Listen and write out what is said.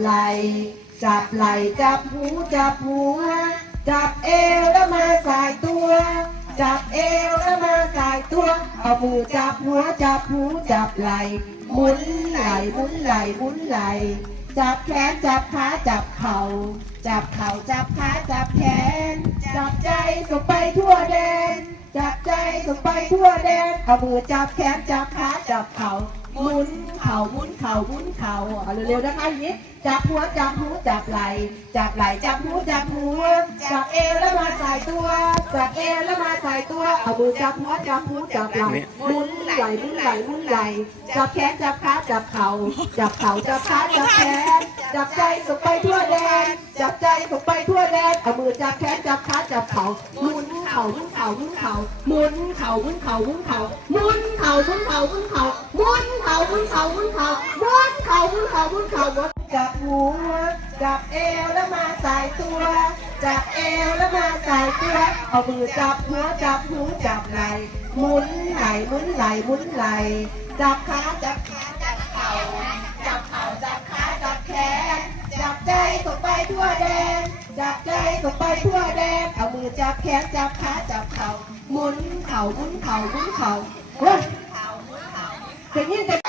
ไหลจับไหลจับหูจับหัว จับเอวแล้วมาสายตัว จับเอวแล้วมาสายตัวเอามือจับหัวจับหูจับไหลหมุนไหลหมุนไหลหมุนไหล จับแขนจับขาจับเข่าจับเข่าจับขาจับแขน จับใจส่งไปทั่วแดน จับใจส่งไปทั่วแดนเอามือจับแขนจับขา จับเข่าหมุนเข่าหมุนเข่าหมุนเข่าเอาเร็วๆนะคะอย่างนี้จับหัวจับหูจับไหล่จับไหล่จับหูจับหัวจับเอวแล้วมาใส่ตัวจับเอวแล้วมาใส่ตัวเอามือจับหัวจับหูจับไหล่หมุนไหล่หมุนไหล่หมุนไหล่จับแขนจับขาจับเข่าจับเข่าจับขาจับแขนจับใจส่งไปทั่วแดนจับใจส่งไปทั่วแดนเอามือจับแขนจับขาจับเข่าหมุนเข่าหมุนเข่าหมุนเข่าหมุนเข่าหมุนเข่าหมุนเข่าหมุนเขึ้นเขาขึ้นเขาบนเขาขึ้นเขาขึ้นเขาบนเขาขึ้นเขาขึ้นเขาบนจับหัวจับเอวแล้วมาสายตัวจับเอวแล้วมาสายตัวเอามือจับหัวจับหูจับไหลหมุนไหลหมุนไหลหมุนไหลจับขาจับขาจับเข่าจับเข่าจับขาจับแขนจับใจส่งไปทั่วแดนจับใจส่งไปทั่วแดนเอามือจับแขนจับขาจับเข่าหมุนเข่าหมุนเข่าหมุนเข่า Siguiente